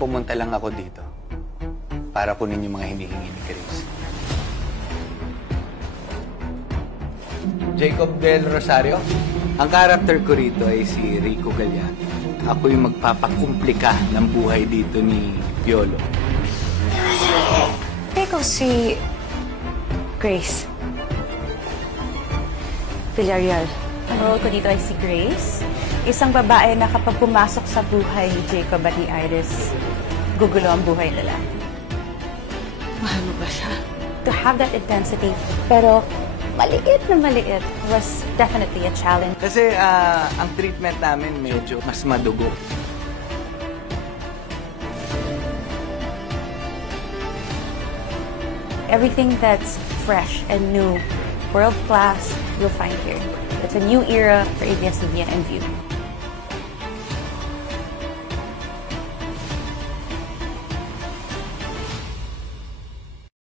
pumunta lang ako dito para kunin yung mga hinihingi ni Chris. Jacob Del Rosario? Ang character ko rito ay si Rico Galliano. Ako yung magpapakumplika ng buhay dito ni Piolo. Ikaw si Grace Villarreal. Ang role ko dito ay si Grace, isang babae na kapag pumasok sa buhay ni Jacob at ni Iris, gugulo ang buhay nila. Mahal mo ba siya? To have that intensity, pero maliit na maliit, was definitely a challenge. Kasi ang treatment namin medyo mas madugo. Everything that's fresh and new, world-class, you'll find here. It's a new era for ABS-CBN and View.